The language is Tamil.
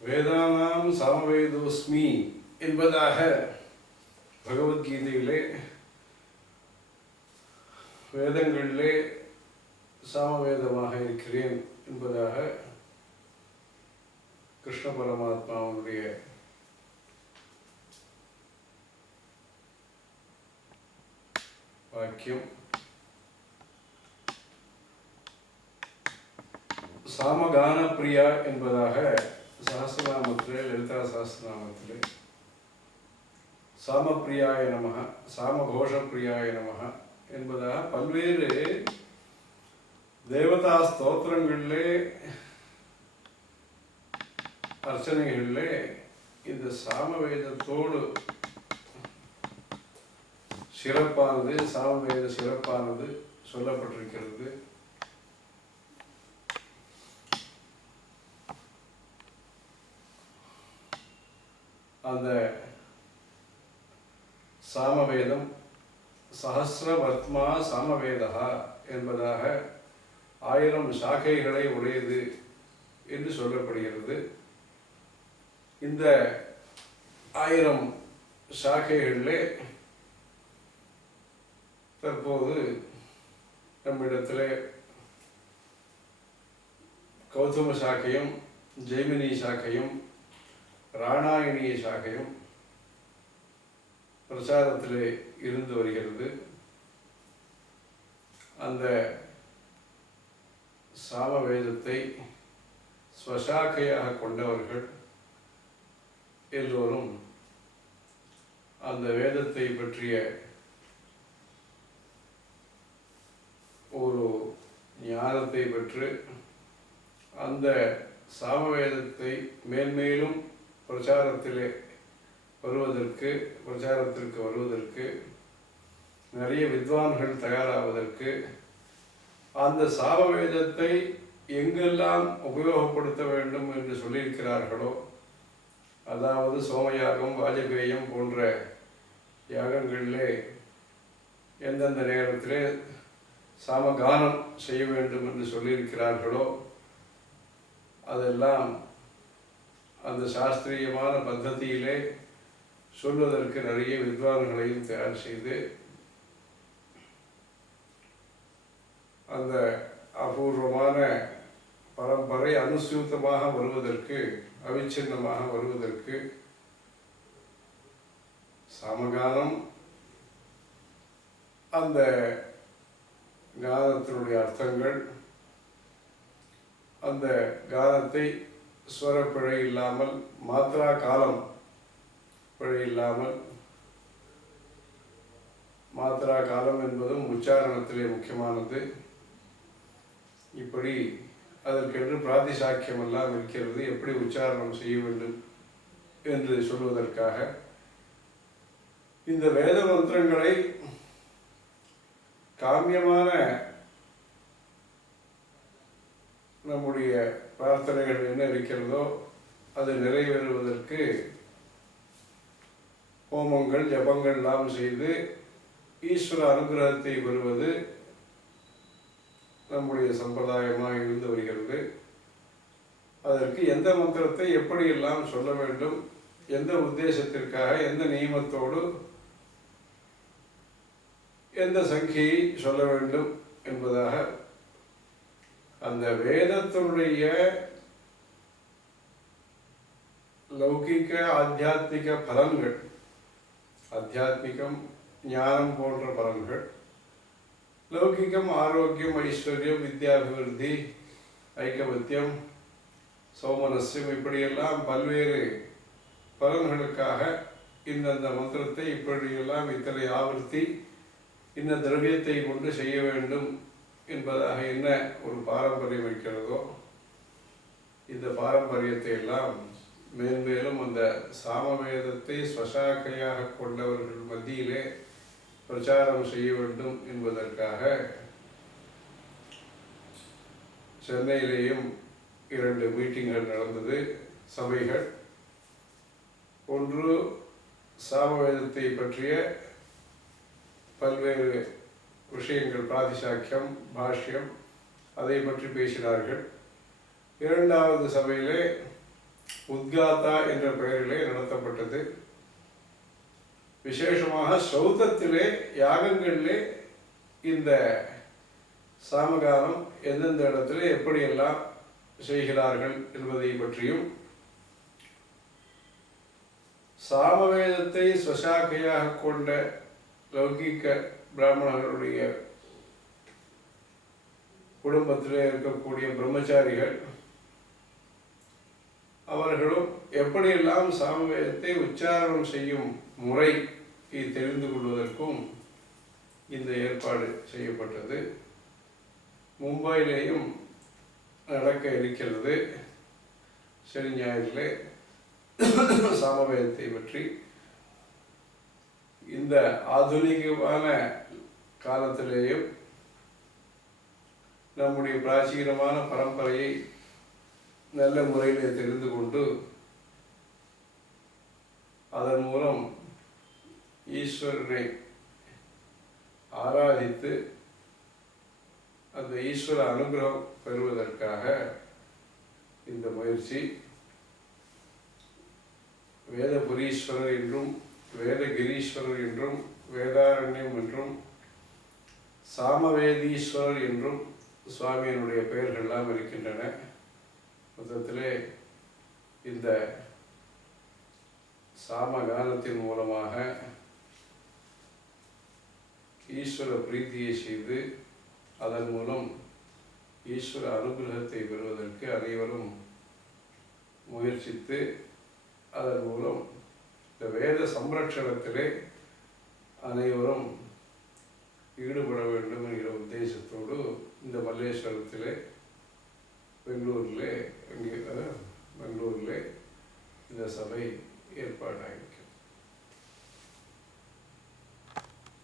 வேதானாம் சாமவேதோஸ்மி என்பதாக பகவத்கீதையிலே வேதங்களிலே சாமவேதமாக இருக்கிறேன் என்பதாக கிருஷ்ண பரமாத்மாவுடைய வாக்கியம். சாமகான பிரியா என்பதாக சஹஸ்ரநாமத்திலே, லலிதா சஹஸ்ரநாமத்திலே சாமப்பிரியாய நமக, சாமகோஷ பிரியாய நமக என்பதாக பல்வேறு தேவதா ஸ்தோத்திரங்களிலே, அர்ச்சனைகளிலே இந்த சாமவேதத்தோடு சிறப்பானது, சாமவேத சிறப்பானது சொல்லப்பட்டிருக்கிறது. அந்த சாமவேதம் சஹஸ்ரவர்த்மா சாமவேதா என்பதாக 1000 சாக்கைகளை உடையது என்று சொல்லப்படுகிறது. இந்த 1000 சாக்கைகளிலே தற்போது நம்மிடத்திலே கௌதம சாக்கையும், ஜெய்மினி சாக்கையும், ராணாயணிய சாக்கையும் பிரச்சாரத்திலே இருந்து வருகிறது. அந்த சாமவேதத்தை ஸ்வசாக்கையாக கொண்டவர்கள் எல்லோரும் அந்த வேதத்தை பற்றிய ஒரு ஞானத்தை பெற்று அந்த சாமவேதத்தை மேன்மேலும் பிரச்சாரத்திற்கு வருவதற்கு நிறைய வித்வான்கள் தயாராவதற்கு, அந்த சாமவேதத்தை எங்கெல்லாம் உபயோகப்படுத்த வேண்டும் என்று சொல்லியிருக்கிறார்களோ, அதாவது சோமயாகம், வாஜபேயம் போன்ற யாகங்களிலே எந்தெந்த நேரத்திலே சாமகானம் செய்ய வேண்டும் என்று சொல்லியிருக்கிறார்களோ அதெல்லாம் அந்த சாஸ்திரியமான பத்ததியிலே சொல்வதற்கு நிறைய வித்வான்களையும் தயார் செய்து அந்த அபூர்வமான பரம்பரை அனுசூத்தமாக வருவதற்கு, அவிச்சின்னமாக வருவதற்கு சாமகானம், அந்த கானத்தினுடைய அர்த்தங்கள், அந்த கானத்தை ஸ்வரப்பிழை இல்லாமல், மாத்ரா காலம் பிழை இல்லாமல், மாத்ரா காலம் என்பதும் உச்சாரணத்திலே முக்கியமானது. இப்படி அதற்கென்று பிராதிசாக்கியம் எல்லாம் இருக்கிறது, எப்படி உச்சாரணம் செய்ய வேண்டும் என்று சொல்வதற்காக இந்த வேத மந்திரங்களை காமியமான நம்முடைய பிரார்த்தனைகள் என்ன இருக்கிறதோ அது நிறைவேறுவதற்கு ஹோமங்கள், ஜபங்கள் எல்லாம் செய்து ஈஸ்வர அனுகிரகத்தை பெறுவது நம்முடைய சம்பிரதாயமாக இருந்து வருகிறது. அதற்கு எந்த மந்திரத்தை எப்படியெல்லாம் சொல்ல வேண்டும், எந்த உத்தேசத்திற்காக, எந்த நியமத்தோடு, எந்த சங்கியை சொல்ல வேண்டும் என்பதாக அந்த வேதத்தினுடைய லௌகிக ஆத்தியாத்மிக பலன்கள், ஆத்தியாத்மிகம் ஞானம் போன்ற பலன்கள், லௌகிகம் ஆரோக்கியம், ஐஸ்வர்யம், வித்யாபிவிருத்தி, ஐக்கமத்தியம், சௌமனஸ்யம், இப்படியெல்லாம் பல்வேறு பலன்களுக்காக இந்தந்த மந்திரத்தை இப்படியெல்லாம் இத்தனை ஆவர்த்தி இந்த திரவியத்தை கொண்டு செய்ய வேண்டும் என்பதாக என்ன ஒரு பாரம்பரியம் இருக்கிறதோ, இந்த பாரம்பரியத்தை எல்லாம் மேன்மேலும் அந்த சாமவேதத்தை ஸ்வசாக்கையாக கொண்டவர்கள் மத்தியிலே பிரச்சாரம் செய்ய வேண்டும் என்பதற்காக சென்னையிலேயும் 2 மீட்டிங்கள் நடந்தது, சபைகள். ஒன்று சாமவேதத்தை பற்றிய பல்வேறு விஷயங்கள், பிராதிசாக்கியம், பாஷ்யம், அதை பற்றி பேசினார்கள். இரண்டாவது சபையிலே உத்காதா என்ற பெயரிலே நடத்தப்பட்டது. விசேஷமாக சௌதத்திலே யாகங்களிலே இந்த சாமகானம் எந்தெந்த இடத்துல எப்படியெல்லாம் செய்கிறார்கள் என்பதை பற்றியும், சாமவேதத்தை ஸ்வசாக்கையாக கொண்ட லௌகிக்க பிராமணர்களுடைய குடும்பத்திலே இருக்கக்கூடிய பிரம்மச்சாரிகள் அவர்களும் எப்படியெல்லாம் சாமவேதத்தை உச்சாரணம் செய்யும் முறை தெரிந்து கொள்வதற்கும் இந்த ஏற்பாடு செய்யப்பட்டது. மும்பையிலேயும் நடக்க இருக்கிறது. சனி ஞாயிறிலே சாமவேதத்தை பற்றி இந்த ஆதுனிகமான காலத்திலேயும் நம்முடைய பிராச்சீனமான பரம்பரையை நல்ல முறையில் தெரிந்து கொண்டு அதன் மூலம் ஈஸ்வரனை ஆராதித்து அந்த ஈஸ்வர அனுகிரகம் பெறுவதற்காக இந்த முயற்சி. வேதபுரீஸ்வரர் என்றும் வேதகிரீஸ்வரர் என்றும் வேதாரண்யம் என்றும் சாமவேதீஸ்வரர் என்றும் சுவாமியினுடைய பெயர்களெல்லாம் இருக்கின்றன. மொத்தத்திலே இந்த சாமகானத்தின் மூலமாக ஈஸ்வர பிரீத்தியை செய்து அதன் மூலம் ஈஸ்வர அனுகிரகத்தை பெறுவதற்கு அனைவரும் முயற்சித்து அதன் மூலம் இந்த வேத சம்ரட்சணத்திலே அனைவரும் ஈடுபட வேண்டும் என்கிற உத்தேசத்தோடு இந்த மல்லேஸ்வரத்திலே பெங்களூரிலே இந்த சபை ஏற்பாடாகிருக்கிறது.